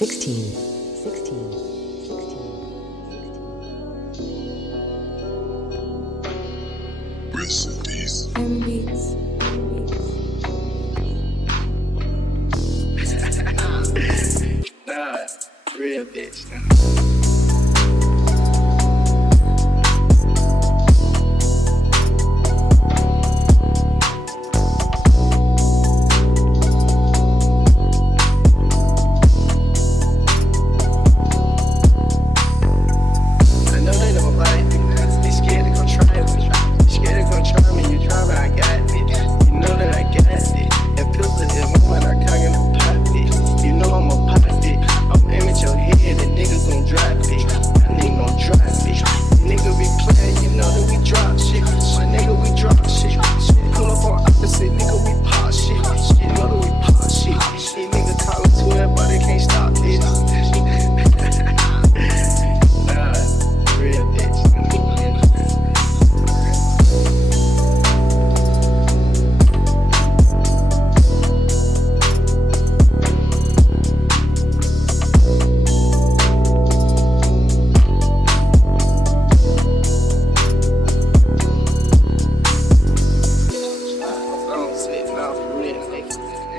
16. Rest in peace. And beats. Nah, real bitch. I know they don't like me. They scared to come try me. Scared to come try me. You try me, I got it. You know that I got it. And pistol is one I cock in the pocket. You know I'm a pop it. I'm aiming at your head and niggas gon' drop it. My nigga gon' drop it. Nigga be playing, you know that we drop shit. My nigga, we drop shit. Pull up on opposite, nigga, we pop shit. You know that we pop shit. These niggas talking to everybody, can't stop this. Nah, real bitch.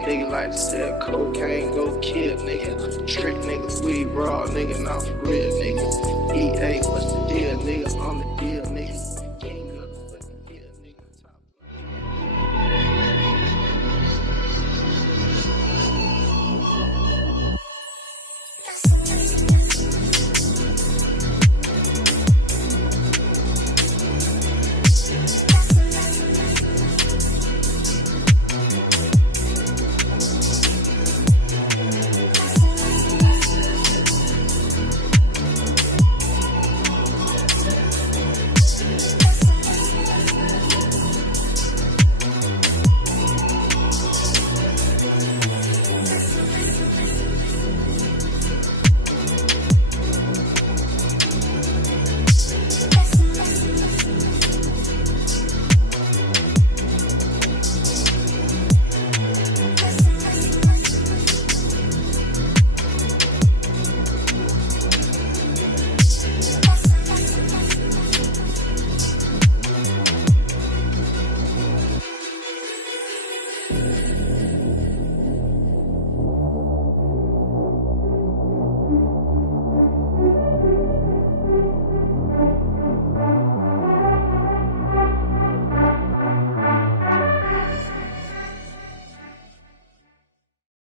Nigga like to sell cocaine, go kill nigga. Trick nigga, weed raw nigga, not for real nigga. EA, what's the deal, nigga? On the deal.